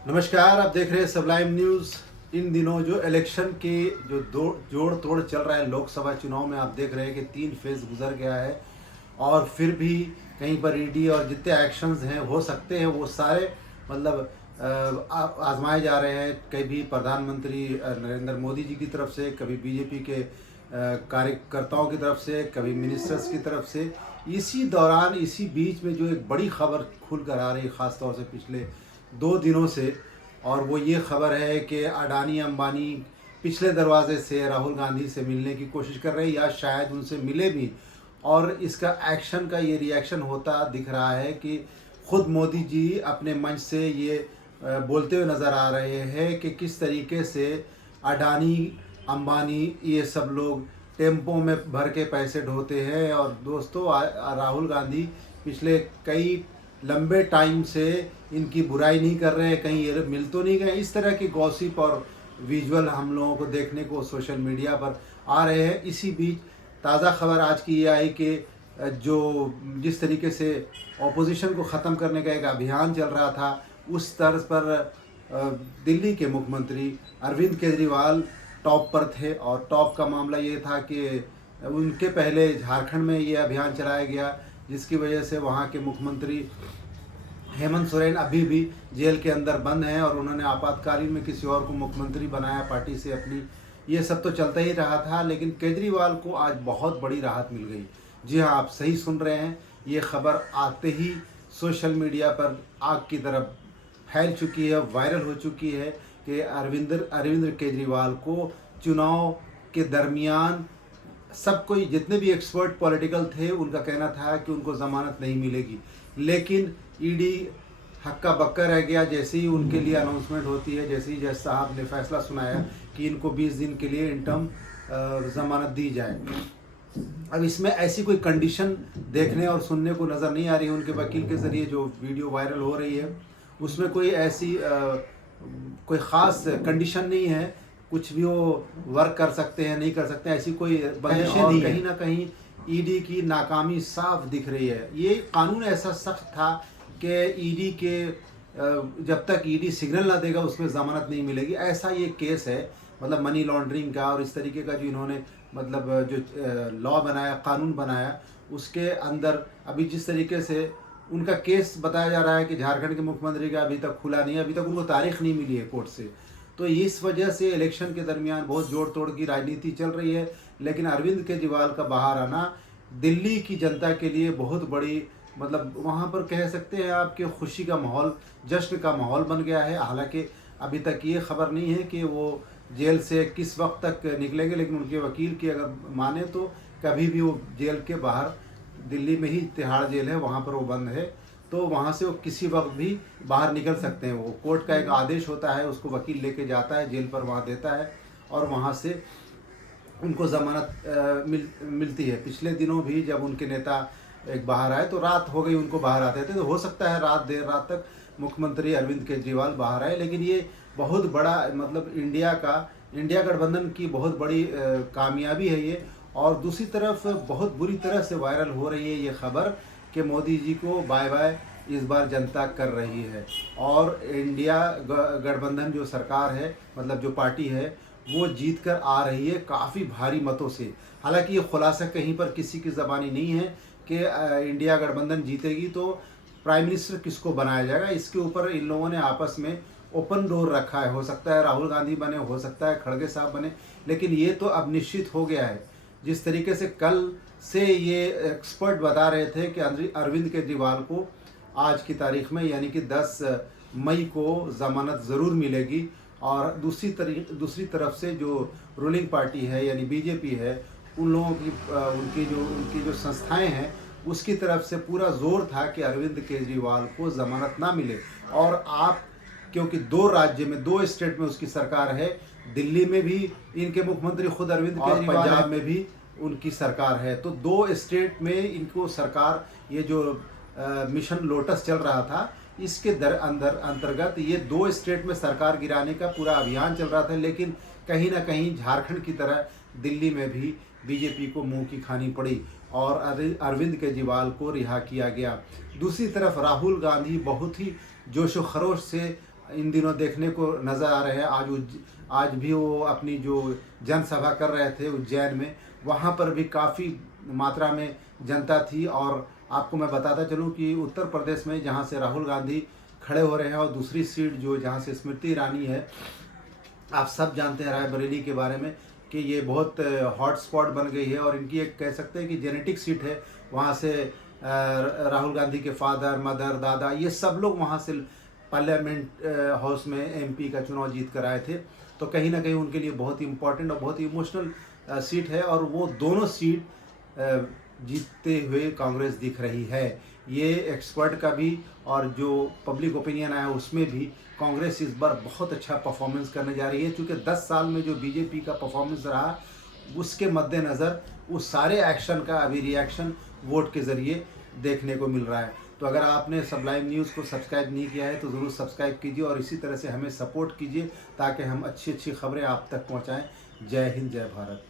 नमस्कार, आप देख रहे हैं सबलाइम न्यूज़। इन दिनों जो इलेक्शन के जो दो जोड़ तोड़ चल रहा है लोकसभा चुनाव में, आप देख रहे हैं कि 3 फेज़ गुजर गया है और फिर भी कहीं पर ईडी और जितने एक्शंस हैं हो सकते हैं वो सारे मतलब आजमाए जा रहे हैं। कभी प्रधानमंत्री नरेंद्र मोदी जी की तरफ से, कभी बीजेपी के कार्यकर्ताओं की तरफ से, कभी मिनिस्टर्स की तरफ से। इसी दौरान इसी बीच में जो एक बड़ी खबर खुल कर आ रही है ख़ास तौर से पिछले 2 दिनों से, और वो ये खबर है कि अडानी अंबानी पिछले दरवाजे से राहुल गांधी से मिलने की कोशिश कर रहे हैं या शायद उनसे मिले भी। और इसका एक्शन का ये रिएक्शन होता दिख रहा है कि खुद मोदी जी अपने मंच से ये बोलते हुए नज़र आ रहे हैं कि किस तरीके से अडानी अंबानी ये सब लोग टेम्पो में भर के पैसे ढोते हैं। और दोस्तों, राहुल गांधी पिछले कई लंबे टाइम से इनकी बुराई नहीं कर रहे हैं, कहीं ये मिल तो नहीं गए। इस तरह की गॉसिप और विजुअल हम लोगों को देखने को सोशल मीडिया पर आ रहे हैं। इसी बीच ताज़ा खबर आज की ये आई कि जो जिस तरीके से ऑपोजिशन को ख़त्म करने का एक अभियान चल रहा था, उस तर्ज पर दिल्ली के मुख्यमंत्री अरविंद केजरीवाल टॉप पर थे। और टॉप का मामला ये था कि उनके पहले झारखंड में ये अभियान चलाया गया, जिसकी वजह से वहाँ के मुख्यमंत्री हेमंत सोरेन अभी भी जेल के अंदर बंद हैं और उन्होंने आपातकालीन में किसी और को मुख्यमंत्री बनाया पार्टी से अपनी। ये सब तो चलता ही रहा था, लेकिन केजरीवाल को आज बहुत बड़ी राहत मिल गई। जी हाँ, आप सही सुन रहे हैं। ये खबर आते ही सोशल मीडिया पर आग की तरफ फैल चुकी है, वायरल हो चुकी है कि अरविंद केजरीवाल को चुनाव के दरमियान सब कोई, जितने भी एक्सपर्ट पॉलिटिकल थे, उनका कहना था कि उनको ज़मानत नहीं मिलेगी। लेकिन ईडी हक्का बक्का रह गया। जैसे ही उनके लिए अनाउंसमेंट होती है, जैसे ही जज साहब ने फैसला सुनाया कि इनको 20 दिन के लिए इंटर्म ज़मानत दी जाए। अब इसमें ऐसी कोई कंडीशन देखने और सुनने को नज़र नहीं आ रही है। उनके वकील के ज़रिए जो वीडियो वायरल हो रही है, उसमें कोई ऐसी कोई ख़ास कंडीशन नहीं है। कुछ भी वो वर्क कर सकते हैं, नहीं कर सकते हैं, ऐसी कोई बंदिशें नहीं। कहीं ना कहीं ईडी की नाकामी साफ दिख रही है। ये कानून ऐसा सख्त था कि ईडी के जब तक ईडी सिग्नल ना देगा उसमें ज़मानत नहीं मिलेगी। ऐसा ये केस है, मतलब मनी लॉन्ड्रिंग का और इस तरीके का जो इन्होंने मतलब जो लॉ बनाया, कानून बनाया, उसके अंदर अभी जिस तरीके से उनका केस बताया जा रहा है कि झारखंड के मुख्यमंत्री का अभी तक खुला नहीं है, अभी तक उनको तारीख नहीं मिली है कोर्ट से। तो इस वजह से इलेक्शन के दरमियान बहुत जोड़ तोड़ की राजनीति चल रही है। लेकिन अरविंद केजरीवाल का बाहर आना दिल्ली की जनता के लिए बहुत बड़ी, मतलब वहाँ पर कह सकते हैं आपके खुशी का माहौल, जश्न का माहौल बन गया है। हालांकि अभी तक ये खबर नहीं है कि वो जेल से किस वक्त तक निकलेंगे, लेकिन उनके वकील की अगर माने तो कभी भी वो जेल के बाहर, दिल्ली में ही तिहाड़ जेल है, वहाँ पर वो बंद है, तो वहाँ से वो किसी वक्त भी बाहर निकल सकते हैं। वो कोर्ट का एक आदेश होता है, उसको वकील लेके जाता है जेल पर, वहाँ देता है और वहाँ से उनको ज़मानत मिलती है। पिछले दिनों भी जब उनके नेता एक बाहर आए तो रात हो गई उनको बाहर आते थे, तो हो सकता है देर रात तक मुख्यमंत्री अरविंद केजरीवाल बाहर आए। लेकिन ये बहुत बड़ा, मतलब इंडिया गठबंधन की बहुत बड़ी कामयाबी है ये। और दूसरी तरफ बहुत बुरी तरह से वायरल हो रही है ये खबर कि मोदी जी को बाय बाय इस बार जनता कर रही है। और इंडिया गठबंधन जो सरकार है, मतलब जो पार्टी है, वो जीत कर आ रही है काफ़ी भारी मतों से। हालांकि ये खुलासा कहीं पर किसी की ज़बानी नहीं है कि इंडिया गठबंधन जीतेगी तो प्राइम मिनिस्टर किसको बनाया जाएगा। इसके ऊपर इन लोगों ने आपस में ओपन डोर रखा है। हो सकता है राहुल गांधी बने, हो सकता है खड़गे साहब बने, लेकिन ये तो अब निश्चित हो गया है। जिस तरीके से कल से ये एक्सपर्ट बता रहे थे कि अरविंद केजरीवाल को आज की तारीख में, यानी कि 10 मई को ज़मानत ज़रूर मिलेगी। और दूसरी तरफ से जो रूलिंग पार्टी है यानी बीजेपी है, उन लोगों की उनकी जो संस्थाएं हैं, उसकी तरफ से पूरा जोर था कि अरविंद केजरीवाल को ज़मानत ना मिले। और आप, क्योंकि 2 राज्य में, 2 स्टेट में उसकी सरकार है, दिल्ली में भी इनके मुख्यमंत्री खुद अरविंद केजरीवाल, पंजाब में भी उनकी सरकार है, तो 2 स्टेट में इनको सरकार, ये जो मिशन लोटस चल रहा था, इसके अंतर्गत ये 2 स्टेट में सरकार गिराने का पूरा अभियान चल रहा था। लेकिन कहीं ना कहीं झारखंड की तरह दिल्ली में भी बीजेपी को मुंह की खानी पड़ी और अरविंद केजरीवाल को रिहा किया गया। दूसरी तरफ राहुल गांधी बहुत ही जोश व खरोश से इन दिनों देखने को नज़र आ रहे हैं। आज भी वो अपनी जो जनसभा कर रहे थे उज्जैन में, वहाँ पर भी काफ़ी मात्रा में जनता थी। और आपको मैं बताता चलूँ कि उत्तर प्रदेश में जहाँ से राहुल गांधी खड़े हो रहे हैं और दूसरी सीट जो जहाँ से स्मृति ईरानी है, आप सब जानते हैं रायबरेली के बारे में कि ये बहुत हॉट स्पॉट बन गई है और इनकी एक कह सकते हैं कि जेनेटिक सीट है। वहाँ से राहुल गांधी के फादर, मदर, दादा, ये सब लोग वहाँ से पार्लियामेंट हाउस में एमपी का चुनाव जीत कर आए थे। तो कहीं ना कहीं उनके लिए बहुत ही इम्पोर्टेंट और बहुत ही इमोशनल सीट है और वो दोनों सीट जीतते हुए कांग्रेस दिख रही है। ये एक्सपर्ट का भी और जो पब्लिक ओपिनियन आया उसमें भी कांग्रेस इस बार बहुत अच्छा परफॉर्मेंस करने जा रही है, क्योंकि 10 साल में जो बीजेपी का परफॉर्मेंस रहा उसके मद्देनज़र उस सारे एक्शन का अभी रिएक्शन वोट के ज़रिए देखने को मिल रहा है। तो अगर आपने सबलाइम न्यूज़ को सब्सक्राइब नहीं किया है तो ज़रूर सब्सक्राइब कीजिए और इसी तरह से हमें सपोर्ट कीजिए ताकि हम अच्छी अच्छी खबरें आप तक पहुँचाएँ। जय हिंद, जय भारत।